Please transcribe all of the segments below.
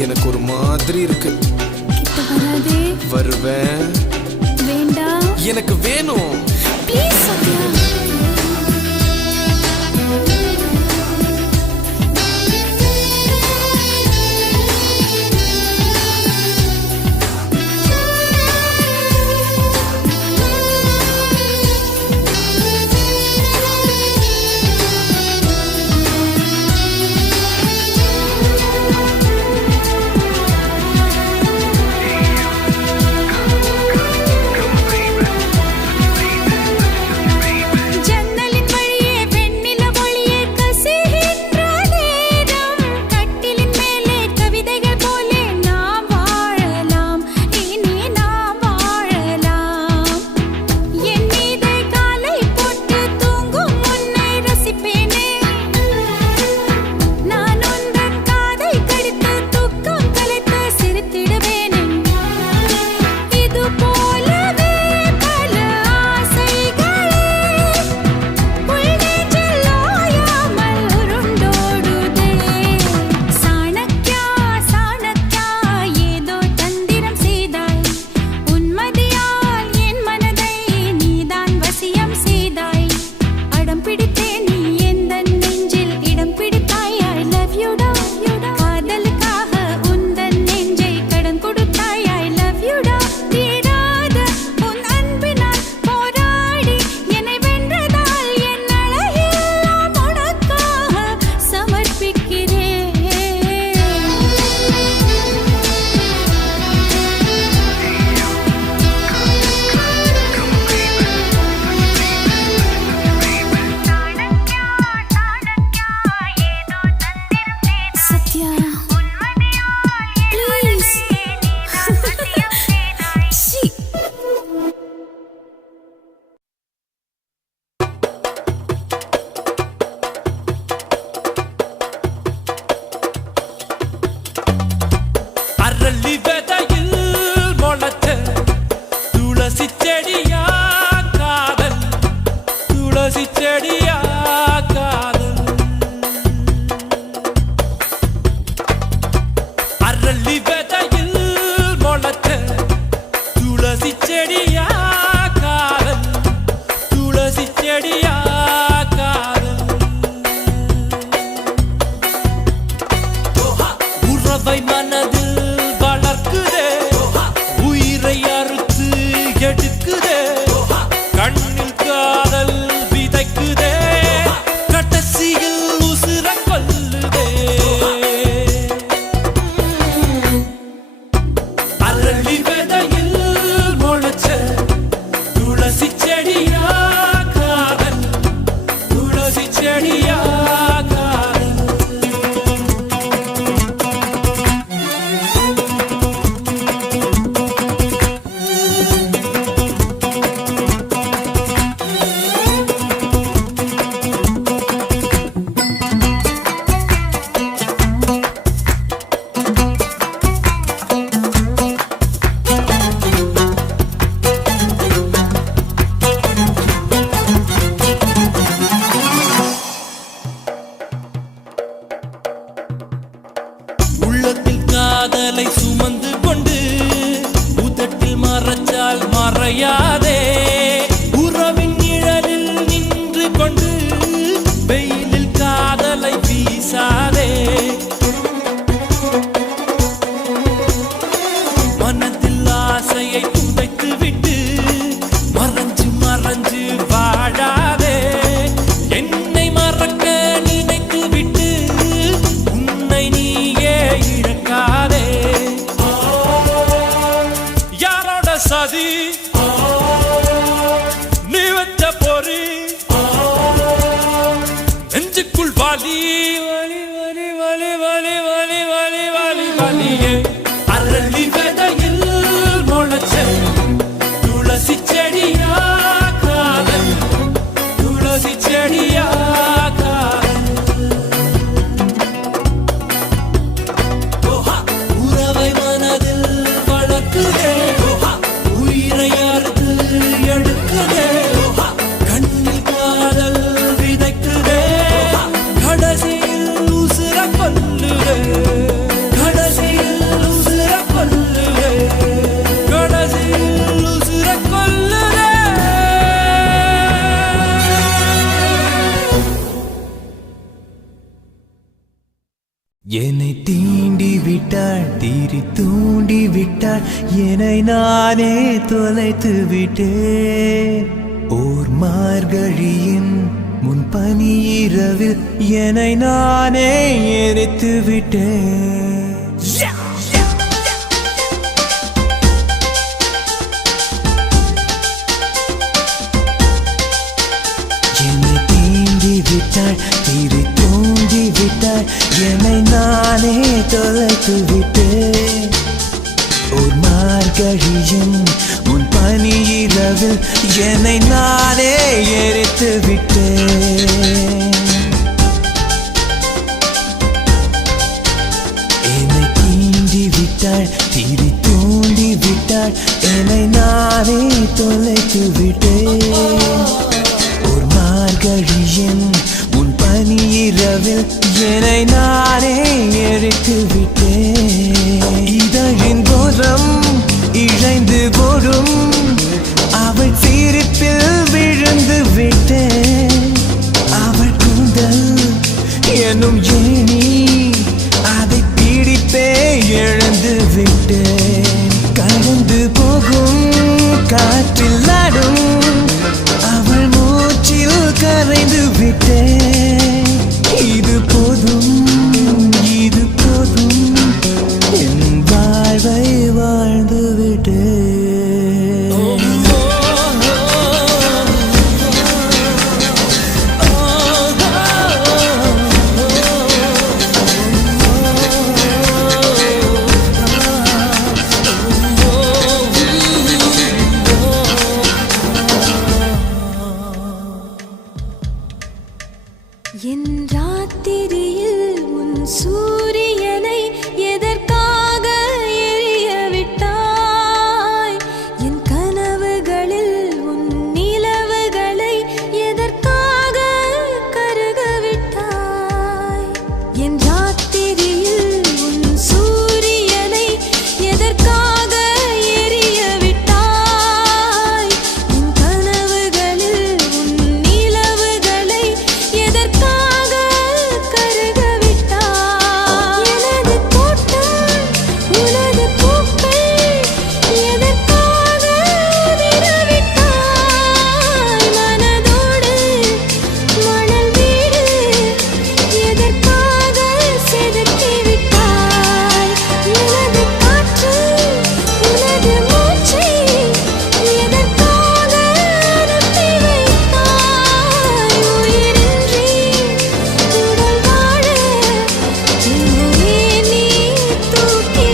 எனக்கு ஒரு மாதிரி இருக்கு. வருவேன். வேண்டாம். எனக்கு வேணும். ப்ளீஸ் சத்யா. உறவை மனதில் வளர்க்குதே உயிரை தீண்டி விட்டாள் தீரி தூண்டி விட்டாள் என்னை நானே தொலைத்து விட்டேன் ஓர் மார்கழியின் முன்பனி இரவில் என்னை நானே எரித்து விட்டேன் என்னை தீண்டி விட்டாள் தீரி தூண்டி விட்டாள் என்னை நானே தொலைத்து விட்டேன் ஒரு மார்கழியின் உன் பனி இரவில் என்னை நானே எரித்து விட்டேன் என்னை தீண்டி விட்டாள் தீரி தூண்டி விட்டாள் என்னை நானே தொலைத்து விட்டேன் ஒரு மார்கழியின் உன் பனி இரவில் என்னை நானே எரித்து விட்டேன் இதழின் போரம் இழைந்து போடும் அவள் சிரிப்பில் விழுந்து விட்டேன் அவள் கூந்தல் என்னும் ஏணி அதை பிடித்தே எழுந்து விட்டேன் கடந்து போகும் காற்றில் ஆடும் அவள் மூச்சில் கரைந்து விட்டேன் இது போதும் இது போதும் என் வாழ்வை வாழ்ந்து விட்டேன் என் ராத்திரியில் உன் சூரியனை எதற்காக எரிய விட்டாய் என் கனவுகளில் உன் நிலவுகளை எதற்காக கருக விட்டாய் என் ராத்திரியில் உன் சூரியனை எதற்காக எரிய விட்டாய் என் கனவுகளில் உன் நிலவுகளை எதற்காக கருக விட்டாய் எனது தோட்டம் உனது பூக்கள் எதற்காக விடவிட்டாய் மனதோடு மணல் வீடு எதற்காக செதுக்கி விட்டாய் எனது காற்று உனது மூச்சை எதற்காக அனுப்பி வைத்தாய் உயிரின்றி உடல் வாழ என்னையே நீ தூக்கி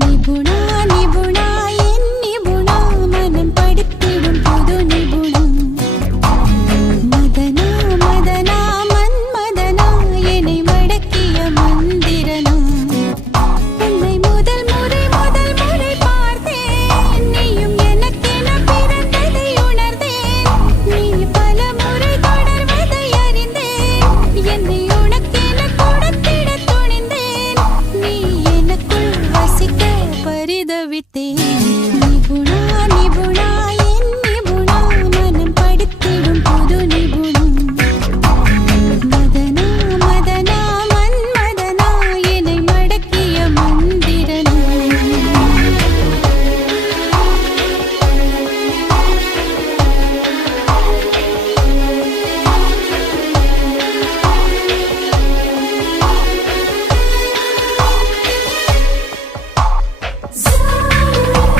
நிபுணா நிபுணா என் நிபுணா மனம் படுத்திடும் புது நிபுணம் மதனா மதனா மன்மதனா என்னை மடக்கிய மந்திரனம் உன்னை முதல் முறை பார்த்தேன் நீயும் எனக்கென பிறந்ததை உணர்ந்தேன் நீ பல முறை தொடர்வதை அறிந்தேன் என்னை உனக்கென கொடுத்திட துணிந்தேன் நீ எனக்குள் வசிக்க பரிதவித்தேன் நிபுணா நிபுணா என் நிபுணா மனம் படுத்திடும் புது நிபுணம் மதனா மதனா மன்மதனா என்னை மடக்கிய மந்திரனம் Zara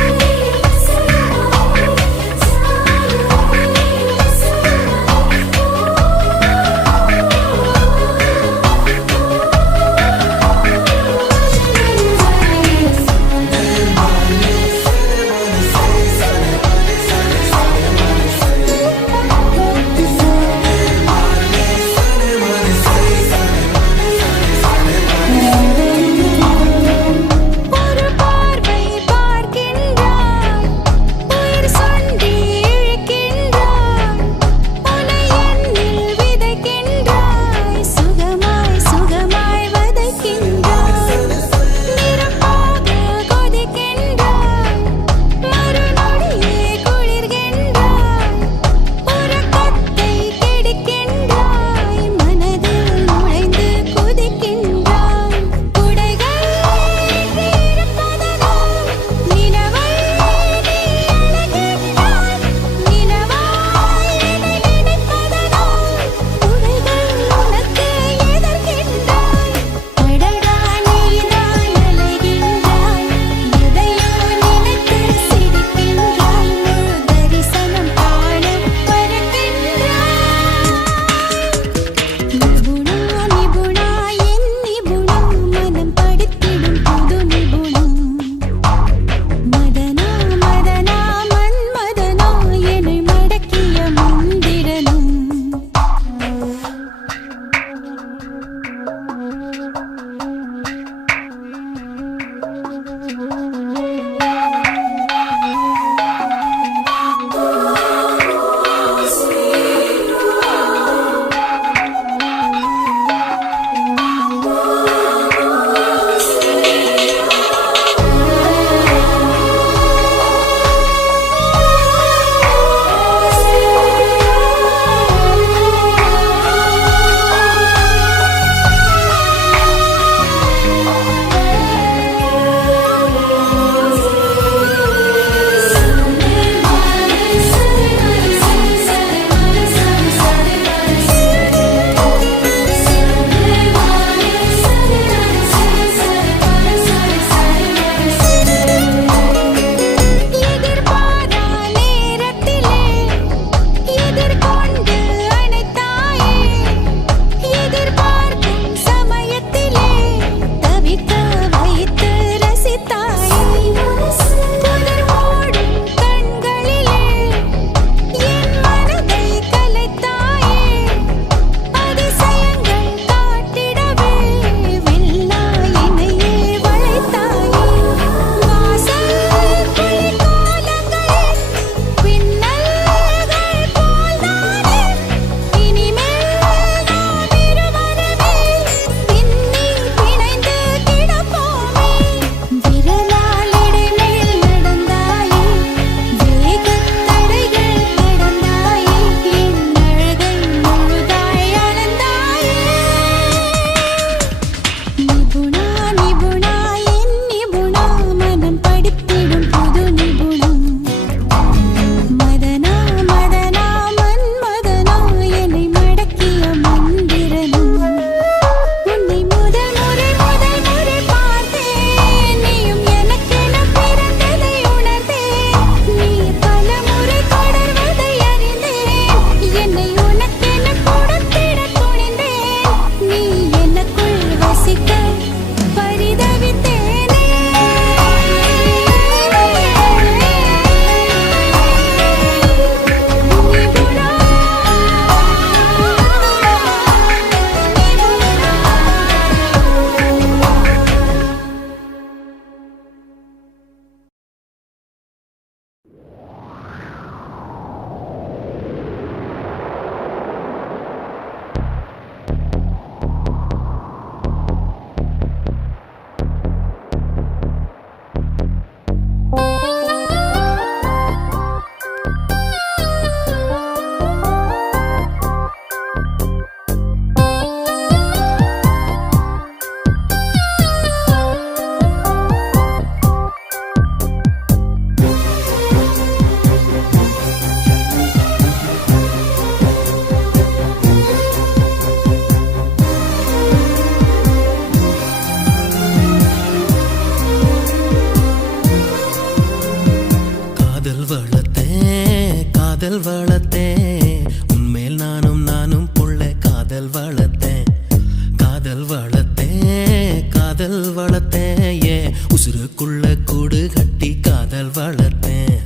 வளர்த்தேன் ஏன் உசுருக்குள்ள கூடு கட்டி காதல் வளர்த்தேன்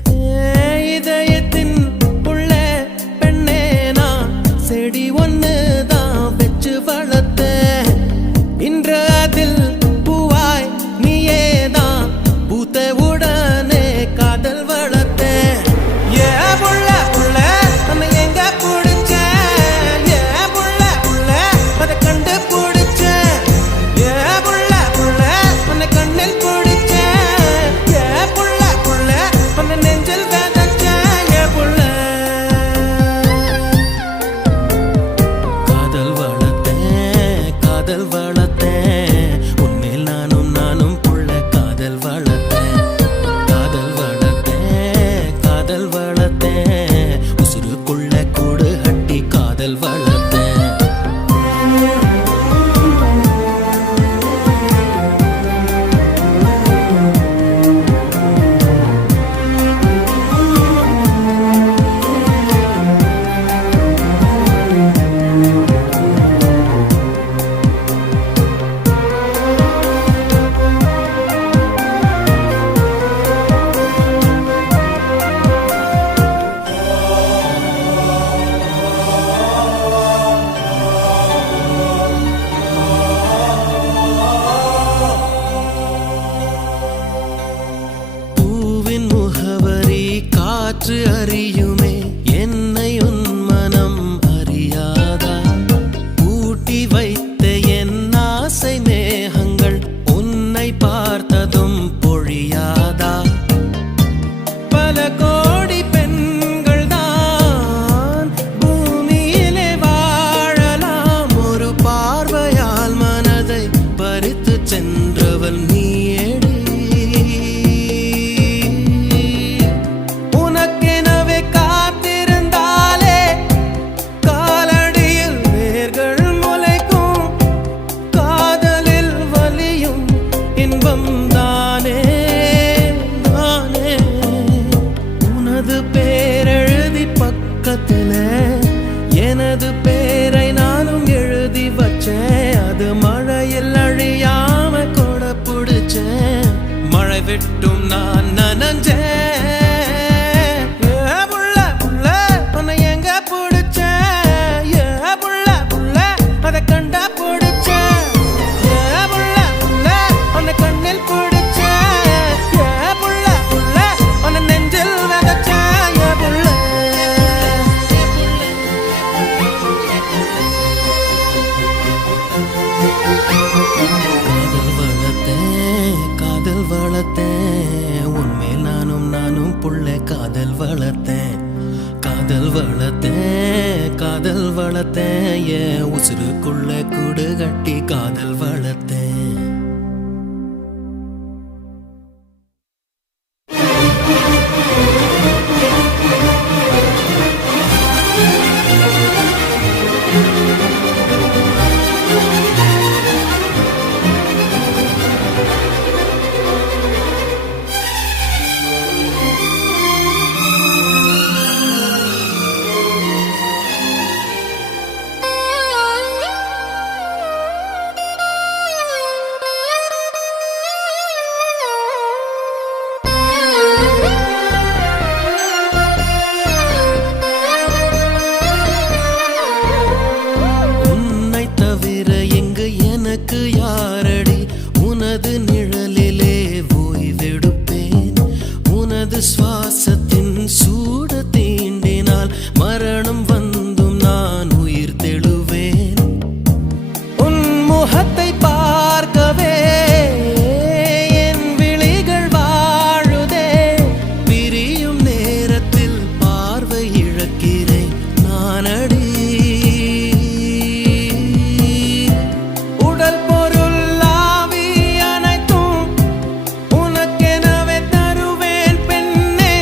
இதயத்தின் உள்ள பெண்ணே நான் செடி ஒன்று தான் வச்சு வளர்த்தேன் இன்று அதில் பூவாய் நீயே தான் பூத்த உடனே காதல் வளர்த்தேன் ஏ புள்ள புள்ள நம்ம எங்க பிடிச்ச ஏ புள்ள புள்ள அதை கண்டு பிடிச்ச ஏ புள்ள புள்ள உன்னை கண்ணில் பிடிச்ச ஏ புள்ள புள்ள உன்னை நெஞ்சில் விதைச்ச ஏ புள்ள காதல் வளர்த்தேன் காதல் வளர்த்தேன் உன்மேல் நானும் புள்ள காதல் வளர்த்தேன் காதல் வளர்த்தேன் காதல் வளர்த்தேன் உசுருக்குள்ள கூடு கட்டி காதல் வளர்த்தேன் பூவின் முகவரி காற்று அறியுமே என்னை உன் மனம் அறியாதா பூட்டி வைத்த என் ஆசை மேகங்கள் உன்னை பார்த்ததும் பொழியாதா பல கோடி பெண்கள் தான் பூமியிலே வாழலாம் ஒரு பார்வையால் மனதை பறித்து சென்றவள் நீயேடி உனக்கெனவே காத்திருந்தாலே காலடியில் வேர்கள் முளைக்கும் காதலில் வலியும் இன்பம் தானே தானே உனது பேரெழுதி பக்கத்துல எனது பேரை நானும் எழுதி வச்சேன் அது மழையில் அழியாம கொடை பிடிச்சேன் மழை விட்டும் நான் நனஞ்சேன் ஏ புள்ள புள்ள உன்னை எங்க பிடிச்சேன் ஏ புள்ள புள்ள அதை கண்டா பிடிச்சேன் ஏ புள்ள புள்ள உன்னை கண்ணில் பிடிச்சேன் ஏ புள்ள புள்ள உன்னை நெஞ்சில் விதைச்சேன் ஏ புள்ள காதல் வளர்த்தேன் உன்மேல் நானும் புள்ள காதல் வளர்த்தேன் காதல் வளர்த்தேன் காதல் வளர்த்தேன் ஏன் உசுருக்குள்ள கூடு கட்டி காதல் வளர்த்தேன் சுவாசத்தின் சூட தீண்டினால் மரணம் வந்தும் நான் உயிர் தெழுவேன் உன் முகத்தை பார்க்கவே என் விழிகள் வாழுதே பிரியும் நேரத்தில் பார்வை இழக்கிறேன் நானடி உடல் பொருள் ஆவி அனைத்தும் உனக்கெனவே தருவேன் பெண்ணே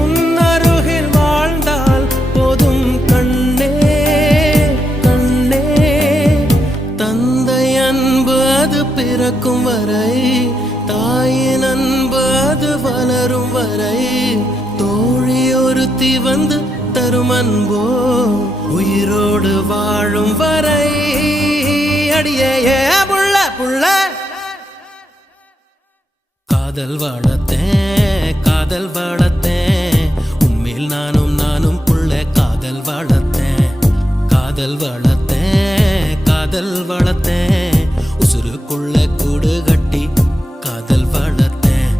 உன் அருகில் வாழ்ந்தால் போதும் கண்ணே கண்ணே தந்தை அன்பு அது பிறக்கும் வரை தாயின் அன்பு அது வளரும் வரை தோழி ஒருத்தி வந்து தரும் அன்போ உயிரோடு வாழும் வரை அடியே புள்ள புள்ள காதல் வளர்த்தேன் காதல் வளர்த்தேன் உன்மேல் நானும் புள்ள காதல் வளர்த்தேன் காதல் வளர்த்தேன் காதல் வளர்த்தேன் உசுருக்குள்ள கூடு கட்டி காதல் வளர்த்தேன்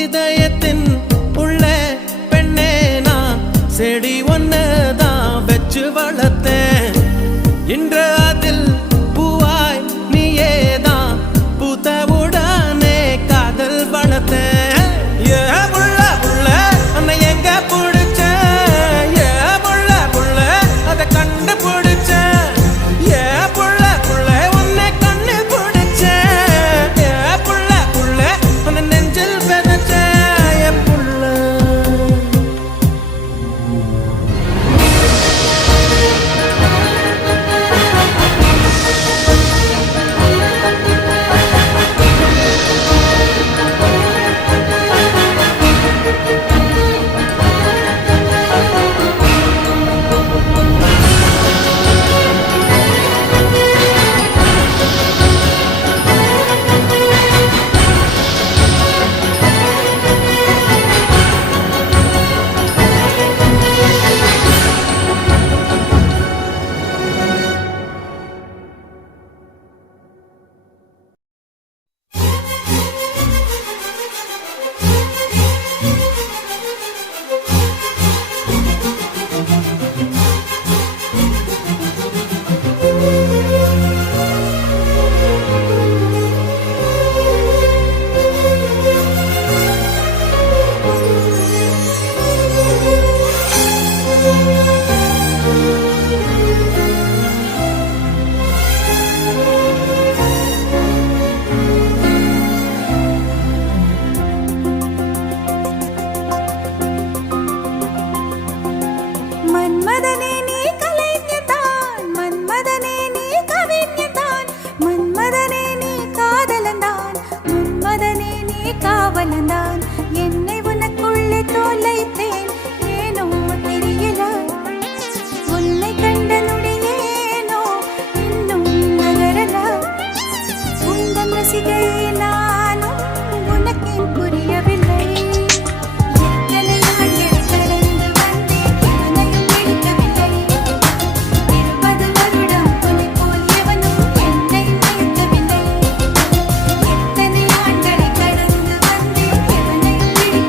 இதயத்தின் உள்ள பெண்ணே நான் செடி ஒன்னுதான் வச்சு வளர்த்தேன் இன்று அதில் பூவாய் நீயேதான் பூத்தவுடனே காதல் வளர்த்தேன் ஏ புள்ள புள்ள அன்னை எங்க பிடிச்ச ஏ புள்ள புள்ள அதை கண்டு பிடிச்ச ஏ புள்ள புள்ள உன்னை கண்ணு பிடிச்ச ஏ புள்ள புள்ள உன்னை நெஞ்சில் விதைச்ச ஏ புள்ள மன்மதனே நீ கலைஞன்தான் மன்மதனே நீ கவிஞன்தான் மன்மதனே நீ காதலன்தான் மன்மதனே நீ காவலன்தான் என்னை உனக்குள்ளே தொலைத்தேன் ஏனோ தெரியல உன்னை கண்ட நொடியேனோ இன்னும் நகரல உந்தன் ரசிகை நானும் உனக்கேன் புரியவில்லை எத்தனை ஆண்களை கடந்து வந்தேன் எவனையும் பிடிக்கவில்லை 20 வருடம் உன்னை போல் எவனும் என்னை நிறுத்தவில்லை எத்தனை ஆண்களை கடந்து வந்தேன் எவனையும் பிடிக்கவில்லை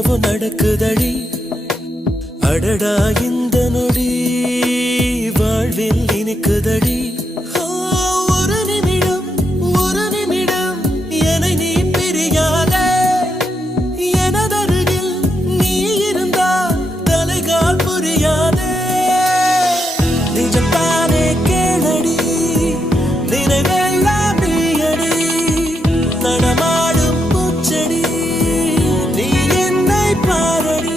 என்னவோ நடக்குதடி அடடா இந்த நொடி வாழ்வில் இனிக்குதடி ஒரு நிமிடம் என்னை நீ பிரியாதே எனதருகில் நீ இருந்தால் தலைகால் புரியாதே நிஜம்தானே கேளடி நினைவெல்லாம் நீயடி நடமாடும் பூச்செடி நீ என்னை பாரடி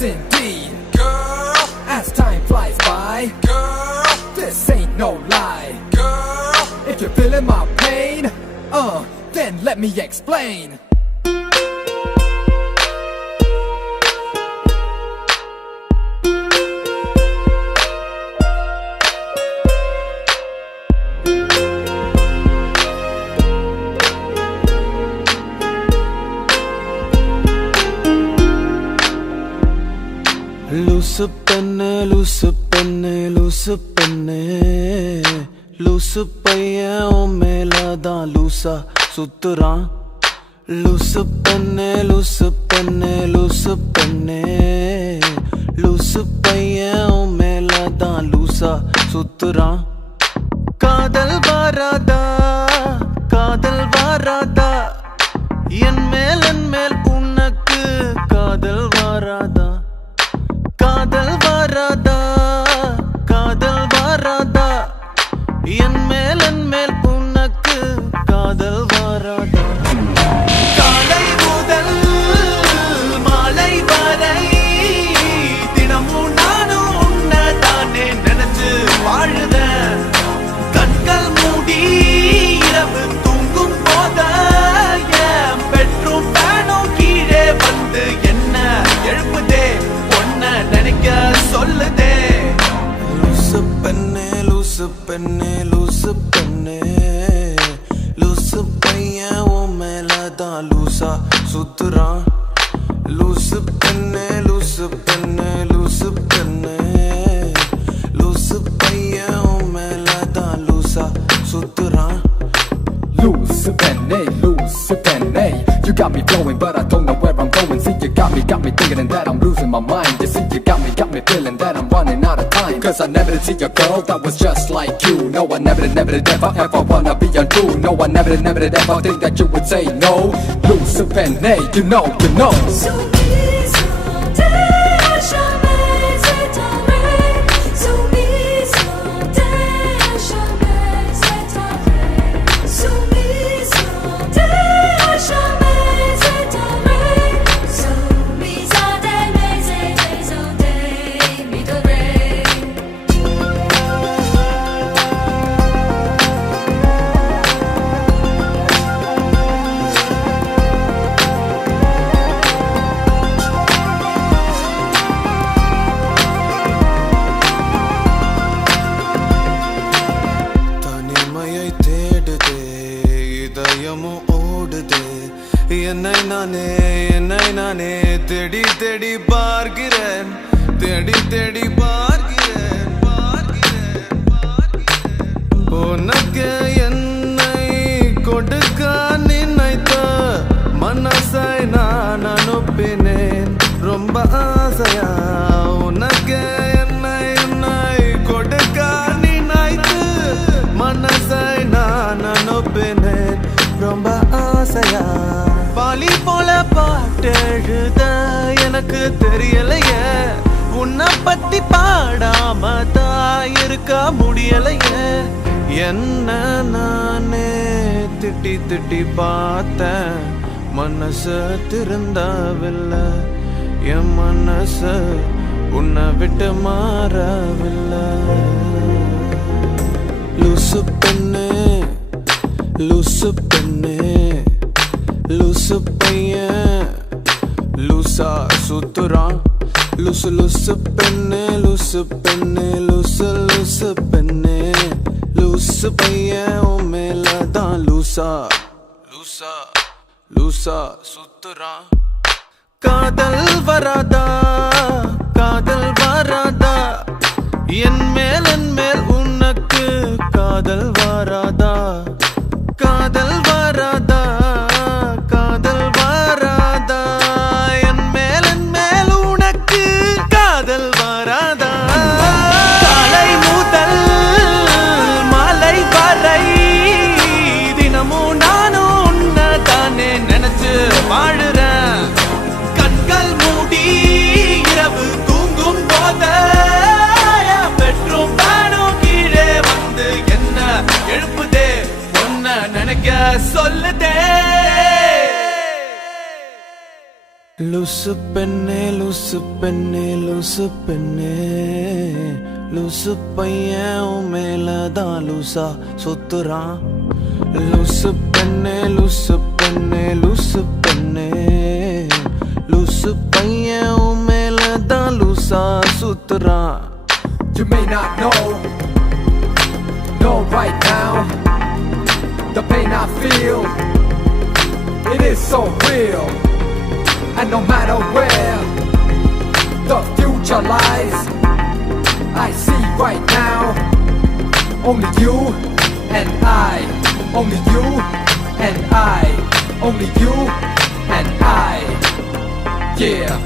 Yes indeed, girl. As time flies by, girl, this ain't no lie, girl. If you're feeling my pain, then let me explain. லூசு பெண்ணே லூசு பெண்ணே லூசு பெண்ணே லூசு பையன் உன் மேலதான் லூசா சுத்துறான் லூசு பெண்ணே லூசு பெண்ணே லூசு பெண்ணே லூசு பையன் உன் மேலதான் லூசா சுத்துறான் காதல் வாராதா காதல் வாராதா என் மேல் உனக்கு காதல் வாராதா காதல் வாராதா காதல் வாராதா என் மேல் உனக்கு காதல் வாராதா காலை முதல் மாலை வரை தினமும் நானும் உன்னதானே நினைச்சு வாழுதேன் கண்கள் மூடி இரவு தூங்கும் போத என் பெட்ரூம் ஃபேனும் கீழே வந்து என்ன எழுப்புதே நினைக்க சொல்லுதே லூசு பெண்ணே லூசு பெண்ணே லூசு பெண்ணே லூசு பையன் உன் மேலதான் லூசா சுத்துறான் லூசு பெண்ணே லூசு பெண்ணே லூசு பெண்ணே லூசு பையன் உன் மேலதான் லூசா சுத்துறான் Loose penny, you got me flowing, but I don't know where I'm going. See, you got me thinking that I'm losing my mind. You see, you got me feeling that I'm running out of time. Cause I never did see a girl that was just like you. No, I never did ever wanna be untrue. No, I never did ever think that you would say no. Loose penny, you know. என்னை நானே தேடி தேடி பார்க்கிறேன் தேடி பார்க்கிறேன் உனக்கு என்னை கொடுக்க நினைத்த மனசை நான் அனுப்பினேன் ரொம்ப ஆசையா உனக்கு என்னை கொடுக்க நினைத்து மனசை நான் அனுப்பினேன் ரொம்ப ஆசையா பாலி போல பாட்டெழுத எனக்கு தெரியலையே உன்னை பத்தி பாடாம தான் இருக்க முடியலையே என்ன நானே திட்டி பார்த்தேன் மனசு திருந்தவில்லை என் மனசு உன்னை விட்டு மாறவில்லை லூசு பெண்ணே லூசு பெண்ணே லூசு பையன் லூசா சுத்துறான் லூசு பெண்ணே லூசு பெண்ணே லூசு பெண்ணே லூசு பையன் உன் மேலதான் லூசா சுத்துறான் காதல் வராதா காதல் வராதா என் மேல் உனக்கு காதல் வராதா காதல் வராதா காதல் வராதா என் மேல் உனக்கு காதல் வராதா காலை முதல் மாலை வரை தினமும் நானும் உன்னதானே நினைச்சு வாழுறேன் கண்கள் மூடி இரவு தூங்கும் போத பெட்ரூம் ஃபேனும் கீழே வந்து என்ன லூசு பெண்ணே லூசு பெண்ணே லூசு பெண்ணே லூசு பையன் உன் மேலதான் லூசா சுத்துறான் லூசு பெண்ணே லூசு பெண்ணே லூசு பெண்ணே லூசு பையன் உன் மேலதான் லூசா சுத்துறான். You may not know right now, the pain I feel, it is so real. And no matter where the future lies, I see right now only you and I, only you and I, only you and I, yeah.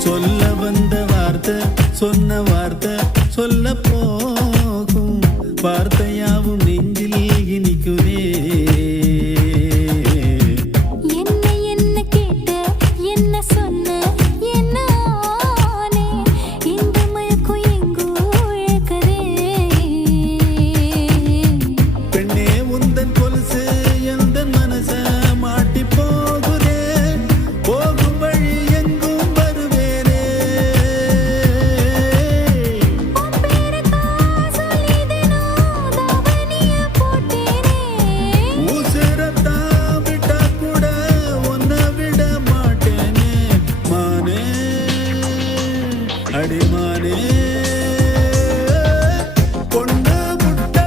சொல்ல வந்த வார்த்தை சொன்ன வார்த்தை சொல்ல போகும் வார்த்தையாவும் நெஞ்சில் இனிக்குதே அடிமானே பொண்ணு புட்ட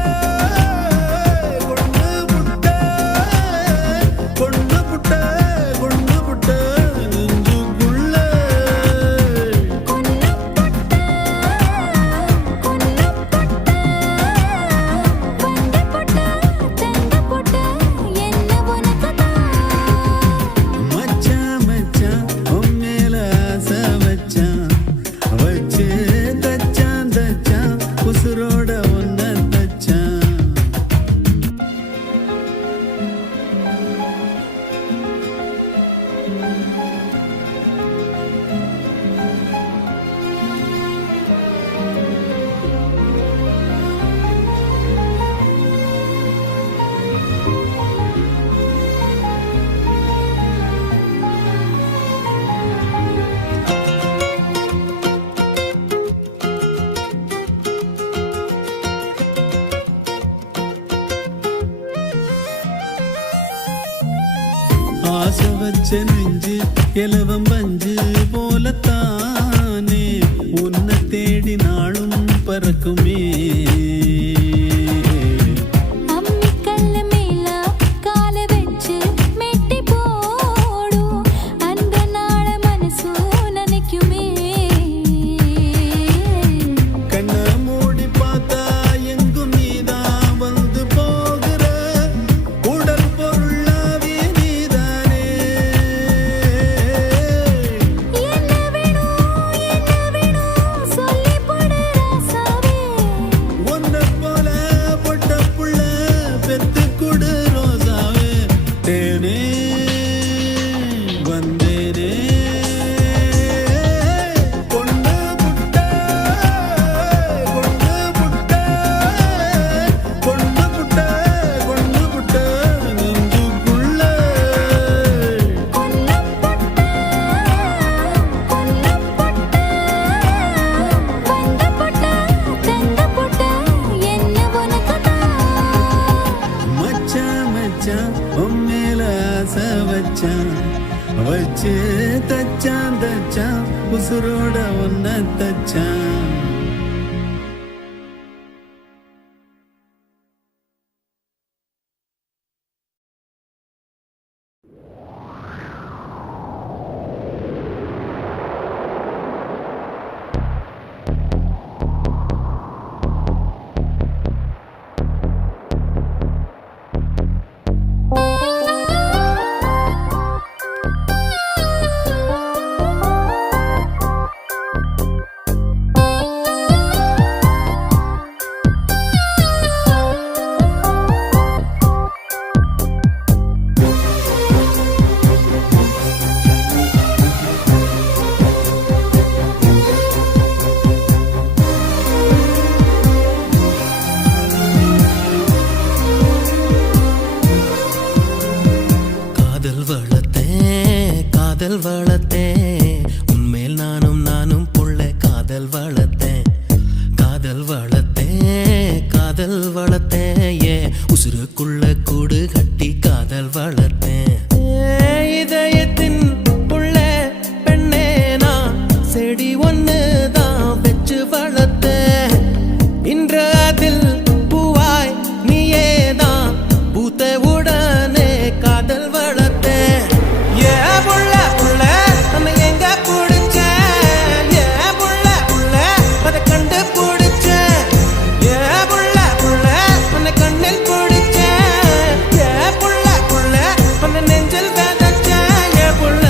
பொண்ணு புட்ட பொண்ணு புட்ட பொண்ணு புட்ட நெஞ்சுக்குள்ள மச்சான் மச்சான் உன் மேல ஆசை வச்சான் வச்சு தச்சான் தச்சான் உசுரோட ஒன்ன தச்சான் ஆசை வச்ச நெஞ்சு எலவம் பஞ்சு போலத்தானே உன்னை தேடி நாளும் பறக்குமே வச்சு தச்சான் தச்சான் உசுரோட ஒன்ன தச்சான் காதல் வளர்த்தேன் உன்மேல் நானும் புள்ள காதல் வளர்த்தேன் காதல் வளர்த்தேன் ஏ உசுருக்குள்ள கூடு கட்டி காதல் வளர்த்தேன் இதயத்தின் புள்ள பெண்ணே நான் செடி ஒன்று தான் வச்சு வளர்த்தேன் இன்று அதில் பூவாய் நீயே தான் பூத்த உடனே காதல் வளர்த்தேன் ஏ புள்ள நம்ம எங்க பிடிச்சேன் ஏ புள்ள அதை கண்டு பிடிச்சேன் ஏ புள்ள உன்னை கண்ணில் பிடிச்சேன் ஏ புள்ள உன்னை நெஞ்சில் விதைச்சேன் ஏ புள்ள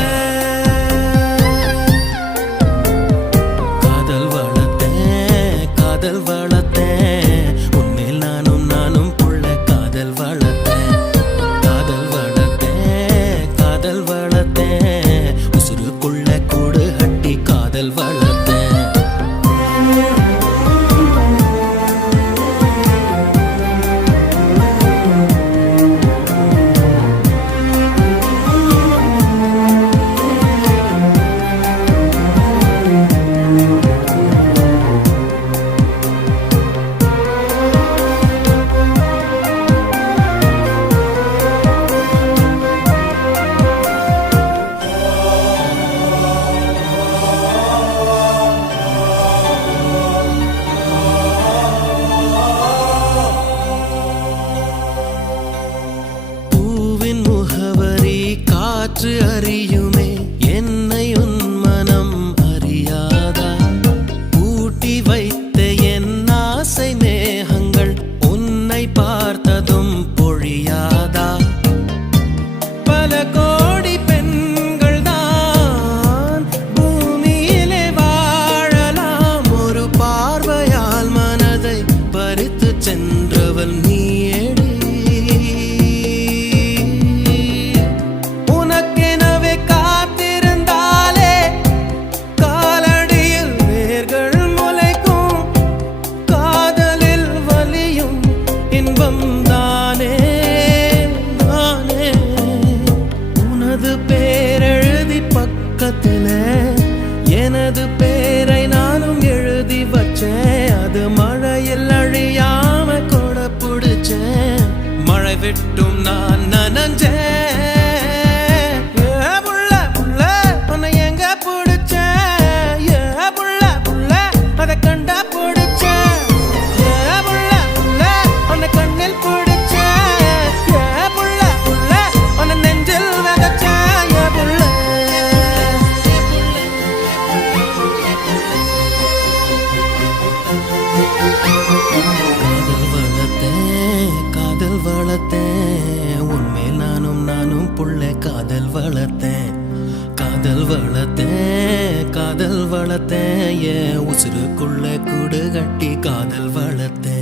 வளர்த்தேன் என் உசுருக்குள்ள கூடு கட்டி காதல் வளர்த்தேன்.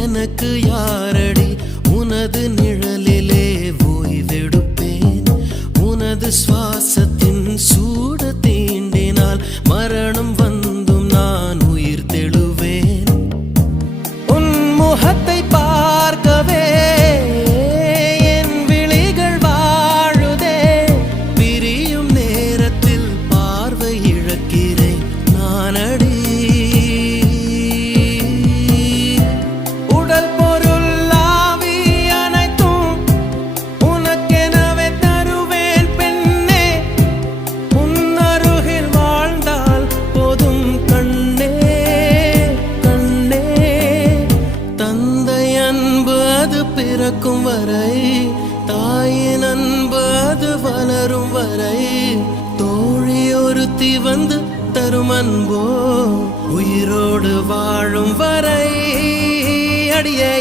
எனக்கு யாரடி உனது நிழலிலே ஓய்வெடுப்பேன். உனது சுவாசத்தின் சூடு தீண்டினால் மரணம் வந்தும் நான் உயிர் தெழுவேன். உன் முகத்தை பார்க்கவே என் விழிகள் வாழுதே. பிரியும் நேரத்தில் பார்வை இழக்கிறேன் நானடி. பிறக்கும் வரை தாயின் அன்பு அது வளரும் வரை தோழி ஒருத்தி வந்து தரும் அன்போ உயிரோடு வாழும் வரை. அடியே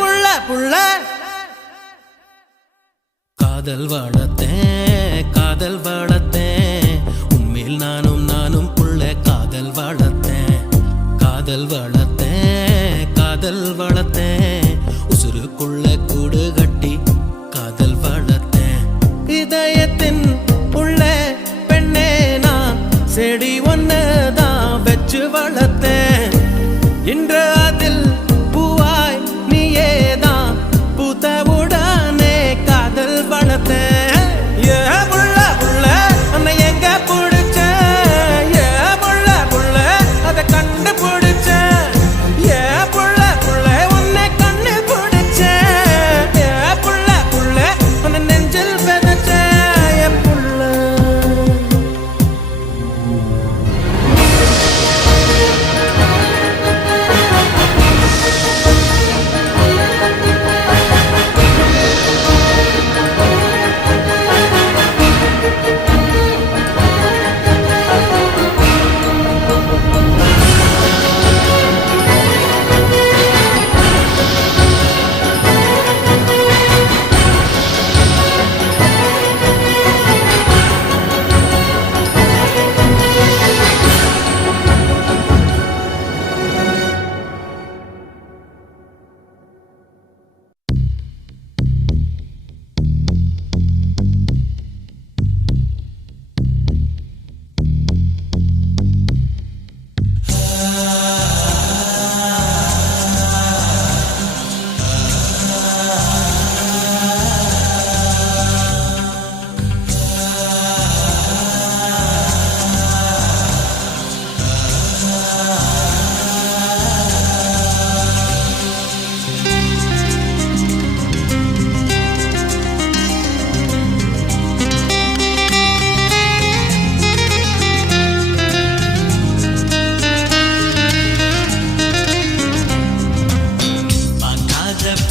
புள்ள புள்ள காதல் வளர்த்தேன் காதல் வளர்த்தேன். உண்மையில் நானும் புள்ள காதல் வளர்த்தேன் காதல் வளர்த்தேன் காதல் வளர்த்தேன். உசுருக்குள்ள கூடு கட்டி காதல் வளர்த்தேன். இதயத்தின் உள்ள பெண்ணே நான் செடி ஒன்னதான் வச்சு வளர்த்தேன். இன்று அதில் பூவாய் நீயேதான் பூத்தவுடனே காதல் வளர்த்தேன். ஏ புள்ள புள்ள உன்னை எங்க பிடிச்ச ஏ புள்ள புள்ள அதை கண்டுபிடிச்ச ஏ புள்ள புள்ள உன்னை கண்ணு பிடிச்ச ஏ புள்ள புள்ள உன்னை நெஞ்சில் விதைச்ச ஏ புள்ள.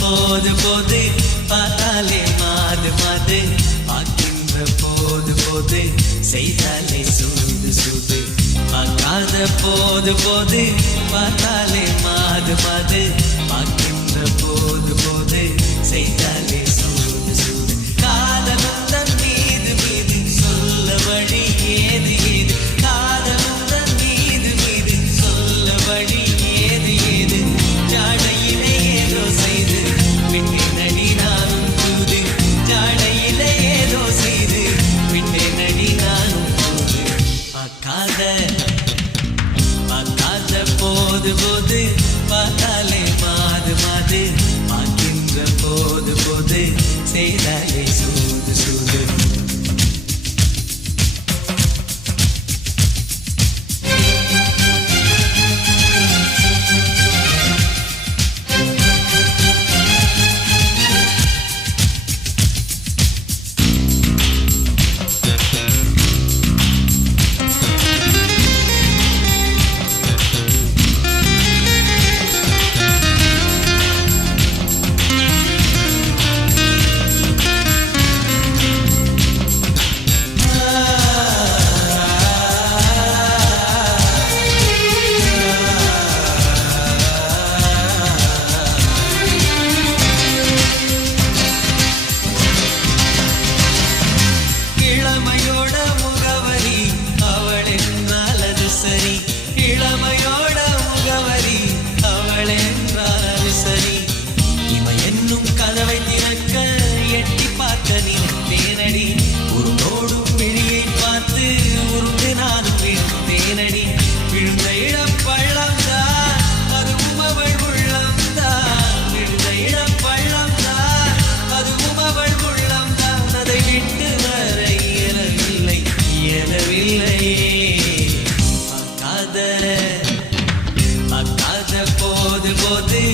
போது போது பார்த்தாலே மாது மாது பார்க்கின்ற போது போது செய்தாலே சூது சூது. பார்க்காத போது போது பார்த்தாலே மாது மாது பார்க்கின்ற போது போது செய்தாலே சூது சூது. காதலும் தன் மீது மீது சொல்ல வழி ஏது ஏது. காதலும் தன் மீது மீது சொல்ல வழி ஏது ஏது. ஜாடையிலே ஏதோ செய்து விட்டேனடி நானும் தூது. ஜாடையிலே ஏதோ செய்து விட்டேனடி நானும் தூது. பார்க்காத போது போது பார்த்தாலே மாது மாது பார்க்கின்ற போது போது செய்தாலே சூது சூது. போது